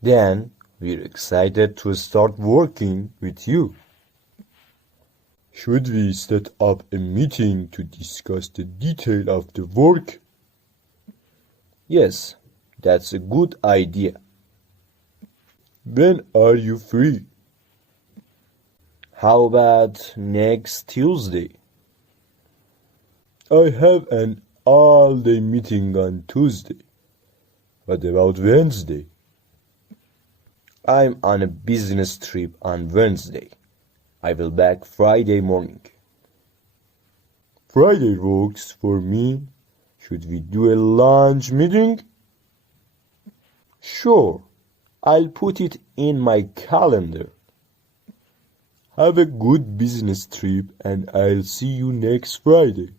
Then we're excited to start working with you. Should we set up a meeting to discuss the detail of the work? Yes, that's a good idea. When are you free? How about next Tuesday? I have an all-day meeting on Tuesday. What about Wednesday? I'm on a business trip on Wednesday. I will back Friday morning. Friday works for me. Should we do a lunch meeting? Sure, I'll put it in my calendar. Have a good business trip and I'll see you next Friday.